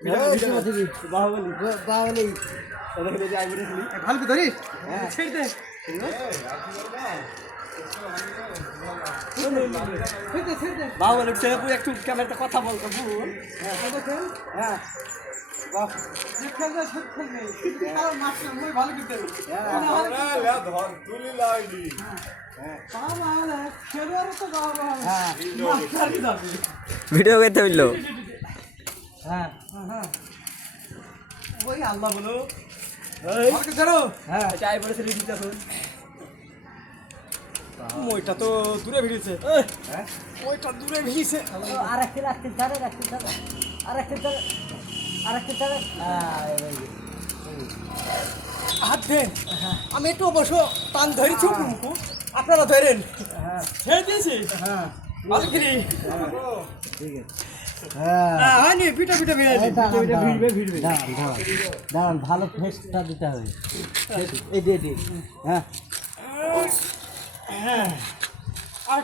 বাহুবলী বাহুবলী ভালো কি ধরিস ছেড়ে দে বাহুবলী ছেড়ে তুই একটু ক্যামেরাতে কথা বলতো ভুল হ্যাঁ ভিডিও করতে হইলো হ্যাঁ ওই আল্লাহ বলো চাই বলেছে ওইটা তো দূরে ভিড়েছে ওইটা দূরে ভিড়েছে হাত দেন আমি একটু অবশ্য টান ধরেছি আপনারা ধরেন ছেড়ে দিয়েছি হয়নি পিঠা পিঠা দাঁড়ান ভালো ফেসটা দিতে হবে এই দিয়ে হ্যাঁ আর